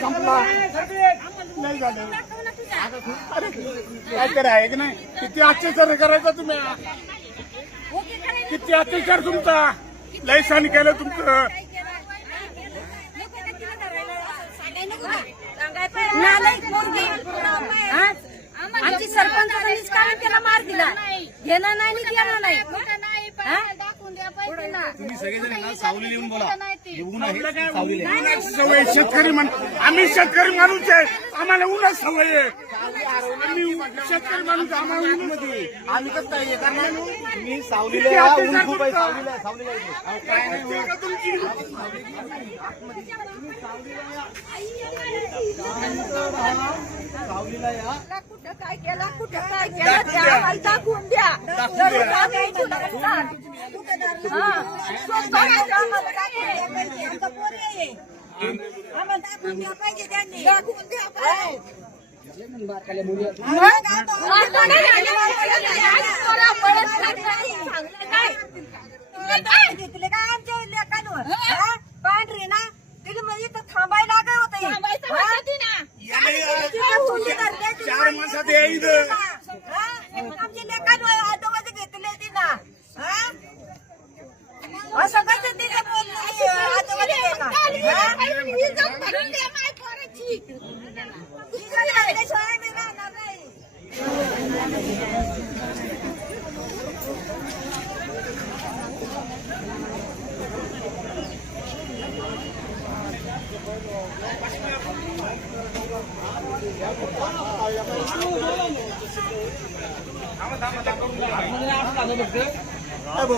संपला नाही झालं. अरे काहीतरी आहे की नाही. किती अत्याचार करायचा तुम्ही, किती अत्याचार तुमचा, लय सहन केलं तुमचं. आमची सरपंचांनीच काम केला, मार दिला, घेणं नाही केलं नाही. तुम्ही सगळेजण ना सावली लिहून बोला. सवय शेतकरी आम्ही शेतकरी माणूस आहे, आम्हाला उन्हाच सवय आहे. आम्ही शेतकरी माणूस, आम्हाला ऊनमध्ये आम्ही कसं काय करणार. मी सावलीला ऊन खूप आहे. सावलीला तुमची सावलीला या. कुठं काय केलं, कुठं काय केलं ते आम्हाला दाखवून द्या. आम्हाला दाखवून द्या पाहिजे, त्यांनी दाखवून द्या पाहिजे. आमच्या लेखांवर पांढरे ना तिला म्हणजे थांबायला काय होतं. 4 माणसात यायचं. आमच्या लेखांवर आजोबाजी घेतले ती ना. असं कसं तिचं आजोबाजी राहणार नाही. थांबा.